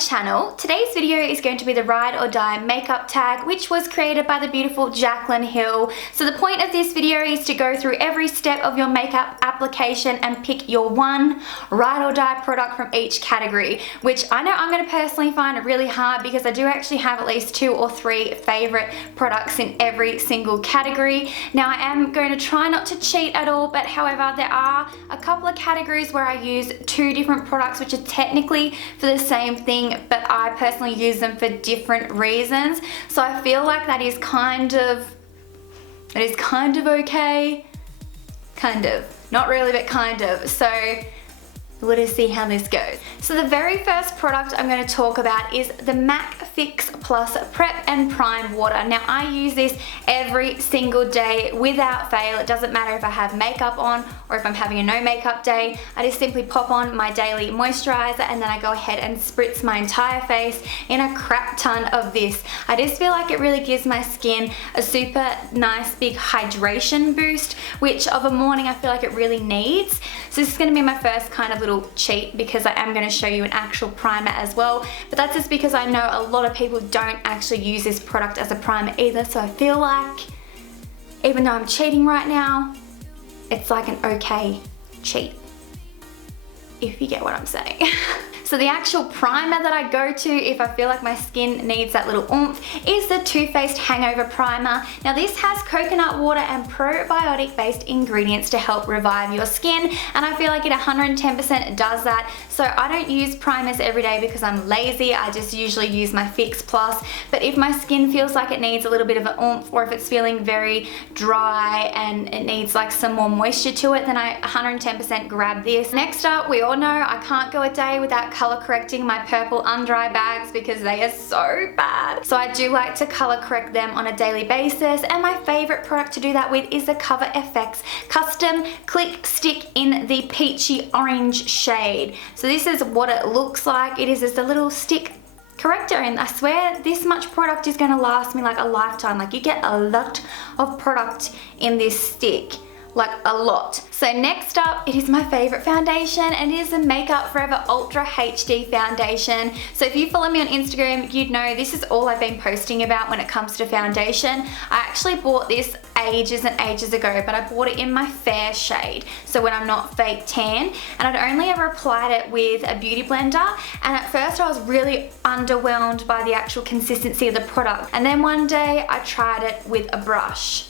channel. Today's video is going to be the ride or die makeup tag, which was created by the beautiful Jacqueline Hill. So the point of this video is to go through every step of your makeup application and pick your one ride or die product from each category, which I know I'm going to personally find really hard because I do actually have at least 2 or 3 favorite products in every single category. Now I am going to try not to cheat at all, but however there are a couple of categories where I use 2 different products which are technically for the same thing, but I personally use them for different reasons. So I feel like that is kind of okay. Kind of. Not really, but kind of. So let us see how this goes. So the very first product I'm going to talk about is the MAC Fix Plus Prep and Prime Water. Now I use this every single day without fail. It doesn't matter if I have makeup on or if I'm having a no makeup day. I just simply pop on my daily moisturizer and then I go ahead and spritz my entire face in a crap ton of this. I just feel like it really gives my skin a super nice big hydration boost, which of a morning I feel like it really needs. So this is going to be my first kind of little cheat because I am going to show you an actual primer as well, but that's just because I know a lot of people don't actually use this product as a primer either, so I feel like even though I'm cheating right now, it's like an okay cheat, if you get what I'm saying. So the actual primer that I go to if I feel like my skin needs that little oomph is the Too Faced Hangover Primer. Now this has coconut water and probiotic based ingredients to help revive your skin, and I feel like it 110% does that. So I don't use primers every day because I'm lazy. I just usually use my Fix Plus, but if my skin feels like it needs a little bit of an oomph, or if it's feeling very dry and it needs like some more moisture to it, then I 110% grab this. Next up, we all know I can't go a day without color correcting my purple under eye bags because they are so bad. So I do like to color correct them on a daily basis, and my favorite product to do that with is the Cover FX Custom Click Stick in the peachy orange shade. So this is what it looks like. It is just a little stick corrector, and I swear this much product is going to last me like a lifetime. Like you get a lot of product in this stick. Like a lot. So next up, it is my favorite foundation, and it is the Makeup Forever Ultra HD Foundation. So if you follow me on Instagram, you'd know this is all I've been posting about when it comes to foundation. I actually bought this ages and ages ago, but I bought it in my fair shade, so when I'm not fake tan, and I'd only ever applied it with a beauty blender, and at first I was really underwhelmed by the actual consistency of the product, and then one day I tried it with a brush.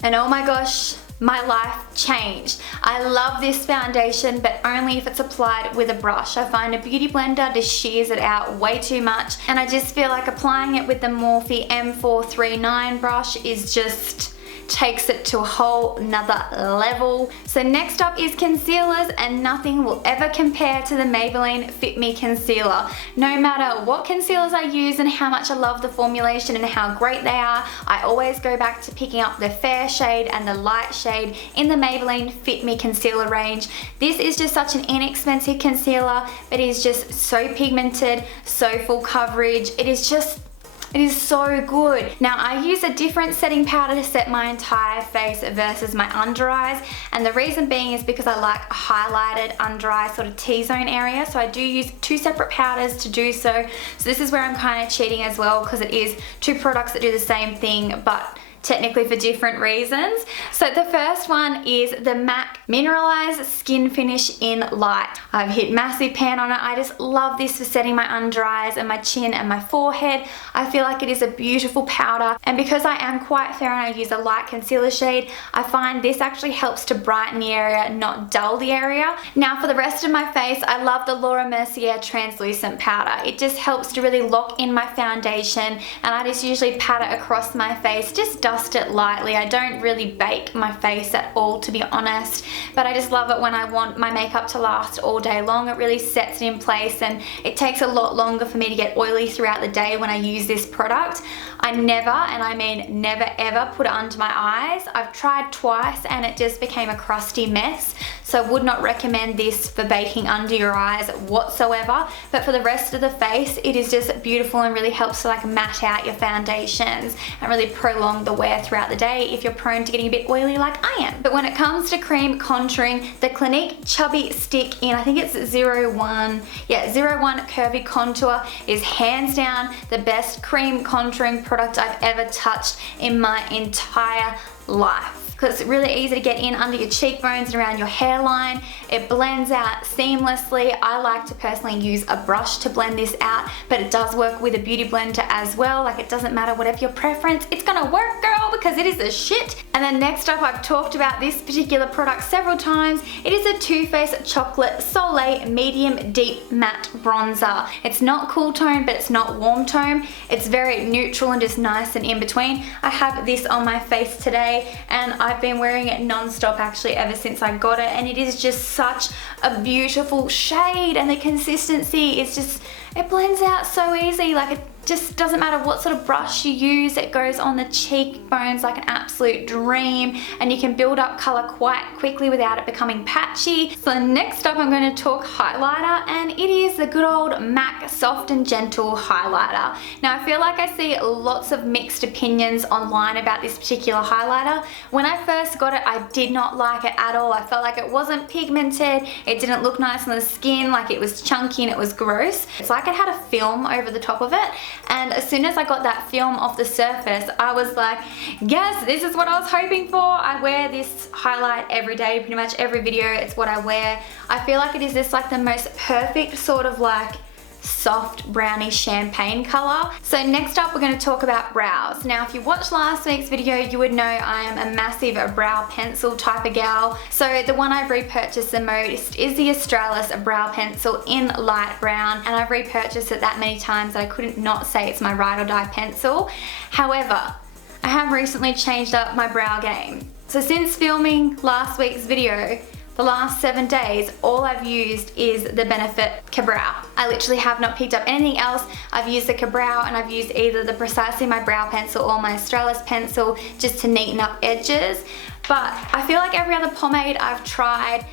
And oh my gosh, my life changed. I love this foundation, but only if it's applied with a brush. I find a beauty blender just shears it out way too much, and I just feel like applying it with the Morphe M439 brush is just takes it to a whole nother level. So next up is concealers, and nothing will ever compare to the Maybelline Fit Me Concealer. No matter what concealers I use and how much I love the formulation and how great they are, I always go back to picking up the fair shade and the light shade in the Maybelline Fit Me Concealer range. This is just such an inexpensive concealer, but it is just so pigmented, so full coverage. It is so good. Now I use a different setting powder to set my entire face versus my under eyes, and the reason being is because I like a highlighted under eye sort of T-zone area, so I do use 2 separate powders to do so. So this is where I'm kind of cheating as well, because it is 2 products that do the same thing but technically for different reasons. So the first one is the MAC Mineralized Skin Finish in Light. I've hit massive pan on it. I just love this for setting my under eyes and my chin and my forehead. I feel like it is a beautiful powder, and because I am quite fair and I use a light concealer shade, I find this actually helps to brighten the area, not dull the area. Now for the rest of my face, I love the Laura Mercier Translucent Powder. It just helps to really lock in my foundation, and I just usually pat it across my face, just dust it lightly. I don't really bake my face at all, to be honest, but I just love it when I want my makeup to last all day long. It really sets it in place, and it takes a lot longer for me to get oily throughout the day when I use this product. I never, and I mean never ever, put it under my eyes. I've tried twice and it just became a crusty mess. so I would not recommend this for baking under your eyes whatsoever, but for the rest of the face, it is just beautiful and really helps to like matte out your foundations and really prolong the wear throughout the day if you're prone to getting a bit oily like I am. But when it comes to cream contouring, the Clinique Chubby Stick in, I think it's 01 Curvy Contour is hands down the best cream contouring product I've ever touched in my entire life. Because it's really easy to get in under your cheekbones and around your hairline. It blends out seamlessly. I like to personally use a brush to blend this out, but it does work with a beauty blender as well. Like, it doesn't matter, whatever your preference, it's gonna work, girl, because it is the shit. And then next up, I've talked about this particular product several times. It is a Too Faced Chocolate Soleil Medium Deep Matte Bronzer. It's not cool tone, but it's not warm tone. It's very neutral and just nice and in between. I have this on my face today, and I've been wearing it non-stop actually ever since I got it, and it is just such a beautiful shade, and the consistency is just, it blends out so easy. Like, it just doesn't matter what sort of brush you use, it goes on the cheekbones like an absolute dream, and you can build up color quite quickly without it becoming patchy. So next up, I'm going to talk highlighter, and it is the good old MAC Soft and Gentle highlighter. Now, I feel like I see lots of mixed opinions online about this particular highlighter. When I first got it, I did not like it at all. I felt like it wasn't pigmented, it didn't look nice on the skin, like it was chunky and it was gross. It's like it had a film over the top of it. And as soon as I got that film off the surface, I was like, yes, this is what I was hoping for. I wear this highlight every day, pretty much every video, it's what I wear. I feel like it is just like the most perfect sort of like soft brownie champagne color. So next up, we're going to talk about brows. Now, if you watched last week's video, you would know I am a massive brow pencil type of gal. So the one I've repurchased the most is the Australis brow pencil in light brown, and I've repurchased it that many times that I couldn't not say it's my ride or die pencil. However, I have recently changed up my brow game. So since filming last week's video, the last 7 days, all I've used is the Benefit Ka-Brow. I literally have not picked up anything else. I've used the Ka-Brow, and I've used either the Precisely My Brow Pencil or my Australis pencil just to neaten up edges. But I feel like every other pomade I've tried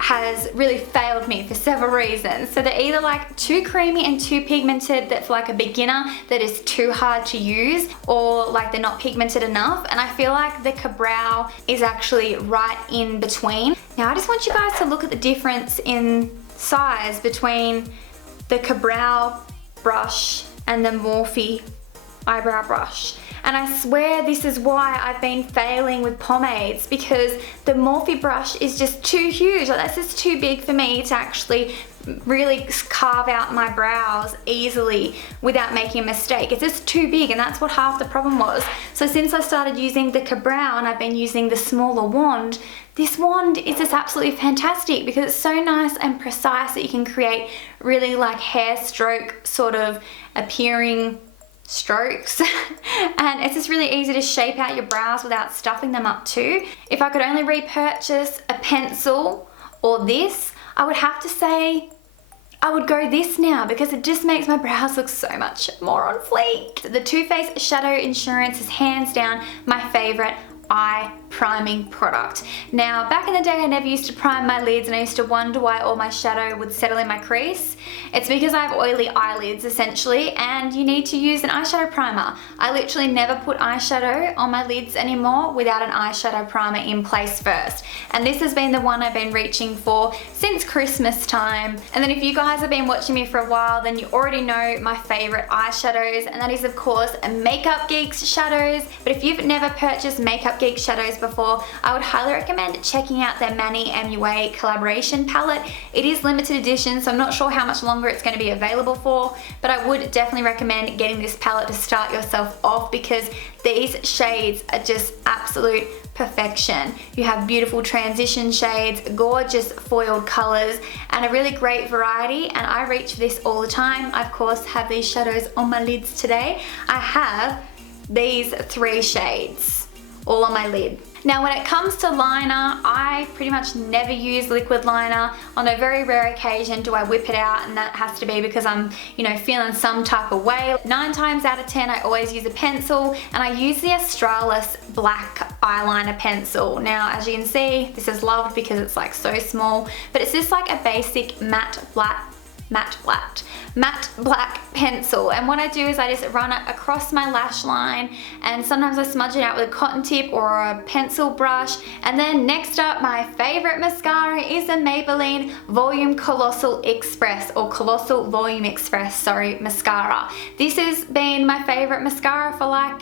has really failed me for several reasons. So they're either like too creamy and too pigmented that for like a beginner that is too hard to use, or like they're not pigmented enough, and I feel like the Ka-Brow is actually right in between. Now I just want you guys to look at the difference in size between the Ka-Brow brush and the Morphe eyebrow brush. And I swear this is why I've been failing with pomades, because the Morphe brush is just too huge. Like, that's just too big for me to actually really carve out my brows easily without making a mistake. It's just too big, and that's what half the problem was. So since I started using the Ka-Brow and I've been using the smaller wand, this wand is just absolutely fantastic because it's so nice and precise that you can create really like hair stroke sort of appearing strokes and it's just really easy to shape out your brows without stuffing them up too. If I could only repurchase a pencil or this, I would have to say I would go this now, because it just makes my brows look so much more on fleek. The Too Faced Shadow Insurance is hands down my favorite eye priming product. Now, back in the day, I never used to prime my lids, and I used to wonder why all my shadow would settle in my crease. It's because I have oily eyelids essentially, and you need to use an eyeshadow primer. I literally never put eyeshadow on my lids anymore without an eyeshadow primer in place first. And this has been the one I've been reaching for since Christmas time. And then if you guys have been watching me for a while, then you already know my favorite eyeshadows, and that is of course Makeup Geek's shadows. But if you've never purchased Makeup Geek shadows before, I would highly recommend checking out their Manny MUA collaboration palette. It is limited edition, so I'm not sure how much longer it's going to be available for, but I would definitely recommend getting this palette to start yourself off, because these shades are just absolute perfection. You have beautiful transition shades, gorgeous foiled colors, and a really great variety, and I reach for this all the time. I of course have these shadows on my lids today. I have these 3 shades. all on my lid. Now when it comes to liner, I pretty much never use liquid liner. On a very rare occasion do I whip it out, and that has to be because I'm, you know, feeling some type of way. 9 times out of 10 I always use a pencil, and I use the Australis black eyeliner pencil. Now as you can see, this is loved because it's like so small, but it's just like a basic matte black pencil, and what I do is I just run it across my lash line, and sometimes I smudge it out with a cotton tip or a pencil brush. And then next up, my favorite mascara is the Maybelline Volume Colossal Express, or Colossal Volume Express, sorry, mascara. This has been my favorite mascara for like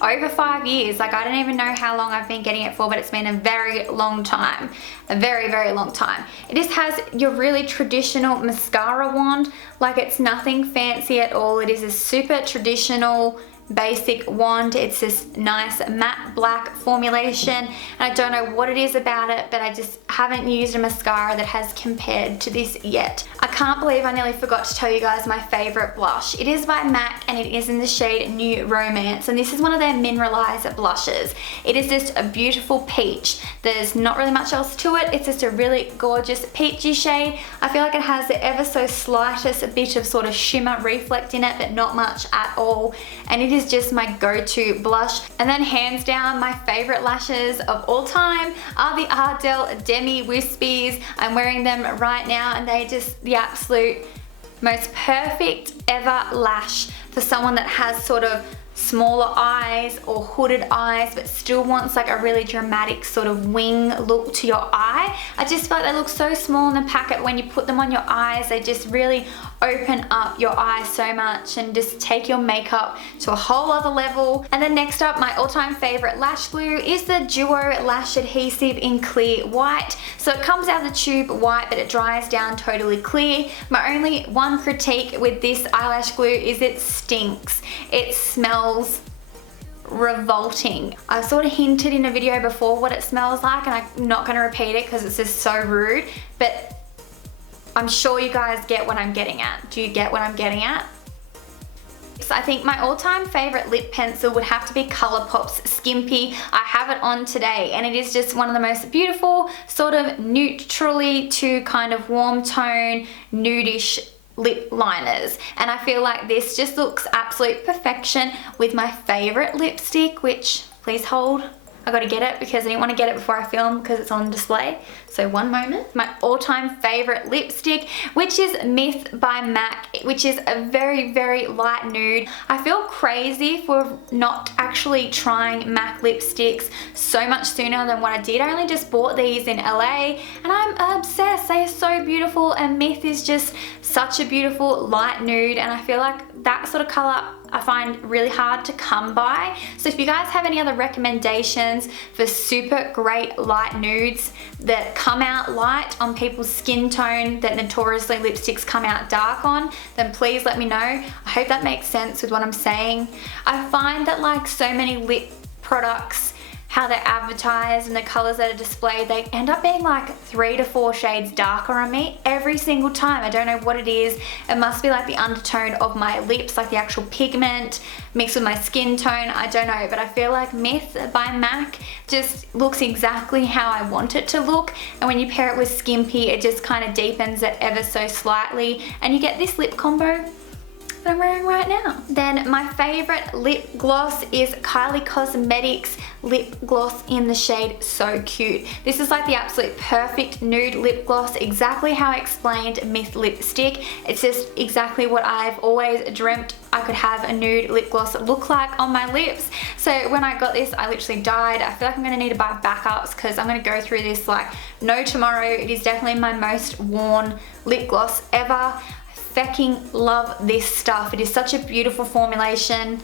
over 5 years. Like I don't even know how long I've been getting it for, but it's been a very long time. A very, very long time. It just has your really traditional mascara wand. Like it's nothing fancy at all. It is a super traditional basic wand. It's this nice matte black formulation, and I don't know what it is about it, but I just haven't used a mascara that has compared to this yet. I can't believe I nearly forgot to tell you guys my favorite blush. It is by MAC, and it is in the shade New Romance, and this is one of their mineralized blushes. It is just a beautiful peach. There's not really much else to it. It's just a really gorgeous peachy shade. I feel like it has the ever so slightest bit of sort of shimmer reflect in it, but not much at all, and it is just my go-to blush. And then hands down, my favorite lashes of all time are the Ardell Demi Wispies. I'm wearing them right now, and they just the absolute most perfect ever lash for someone that has sort of smaller eyes or hooded eyes but still wants like a really dramatic sort of wing look to your eye. I just feel like they look so small in the packet. When you put them on your eyes, they just really open up your eyes so much and just take your makeup to a whole other level. And then next up, my all-time favorite lash glue is the Duo Lash Adhesive in Clear White. So it comes out of the tube white, but it dries down totally clear. My only one critique with this eyelash glue is it stinks. It smells revolting. I sort of hinted in a video before what it smells like, and I'm not going to repeat it because it's just so rude, but I'm sure you guys get what I'm getting at. Do you get what I'm getting at? So I think my all-time favorite lip pencil would have to be ColourPop's Skimpy. I have it on today, and it is just one of the most beautiful sort of neutrally to kind of warm tone nudish lip liners, and I feel like this just looks absolute perfection with my favorite lipstick, which please hold, I gotta get it because I didn't want to get it before I film because it's on display. So one moment. My all-time favorite lipstick, which is Myth by MAC, which is a very, very light nude. I feel crazy for not actually trying MAC lipsticks so much sooner than what I did. I only just bought these in LA, and I'm obsessed. They are so beautiful, and Myth is just such a beautiful light nude, and I feel like that sort of color I find really hard to come by. So if you guys have any other recommendations for super great light nudes that come out light on people's skin tone that notoriously lipsticks come out dark on, then please let me know. I hope that makes sense with what I'm saying. I find that like so many lip products, how they're advertised and the colors that are displayed, they end up being like 3 to 4 shades darker on me every single time. I don't know what it is. It must be like the undertone of my lips, like the actual pigment mixed with my skin tone. I don't know, but I feel like Myth by MAC just looks exactly how I want it to look, and when you pair it with Skimpy, it just kind of deepens it ever so slightly, and you get this lip combo that I'm wearing right now. Then my favorite lip gloss is Kylie Cosmetics lip gloss in the shade So Cute. This is like the absolute perfect nude lip gloss, exactly how I explained Myth lipstick. It's just exactly what I've always dreamt I could have a nude lip gloss look like on my lips. So when I got this, I literally died. I feel like I'm gonna need to buy backups because I'm gonna go through this like no tomorrow. It is definitely my most worn lip gloss ever. Fecking love this stuff. It is such a beautiful formulation.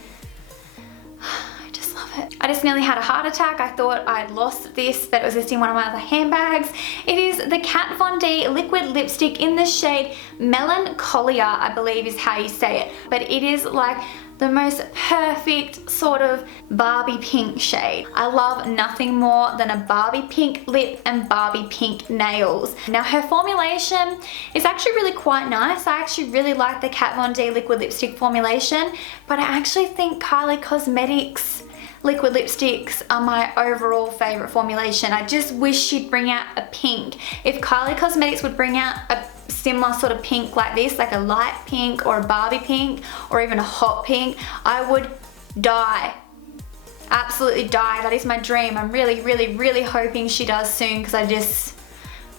I just love it. I just nearly had a heart attack. I thought I'd lost this, but it was just in one of my other handbags. It is the Kat Von D liquid lipstick in the shade Melancholia, I believe is how you say it. But it is like the most perfect sort of Barbie pink shade. I love nothing more than a Barbie pink lip and Barbie pink nails. Now her formulation is actually really quite nice. I actually really like the Kat Von D liquid lipstick formulation, but I actually think Kylie Cosmetics liquid lipsticks are my overall favorite formulation. I just wish she'd bring out a pink. If Kylie Cosmetics would bring out a similar sort of pink like this, like a light pink or a Barbie pink or even a hot pink, I would die. Absolutely die. That is my dream. I'm really hoping she does soon because I just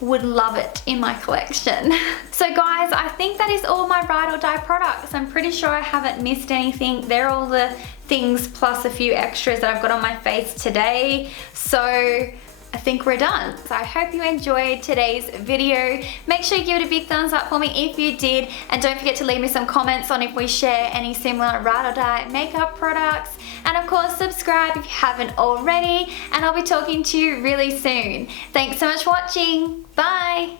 would love it in my collection. So guys, I think that is all my ride or die products. I'm pretty sure I haven't missed anything. They're all the things plus a few extras that I've got on my face today. So I think we're done. So I hope you enjoyed today's video. Make sure you give it a big thumbs up for me if you did, and don't forget to leave me some comments on if we share any similar ride or die makeup products, and of course subscribe if you haven't already, and I'll be talking to you really soon. Thanks so much for watching. Bye!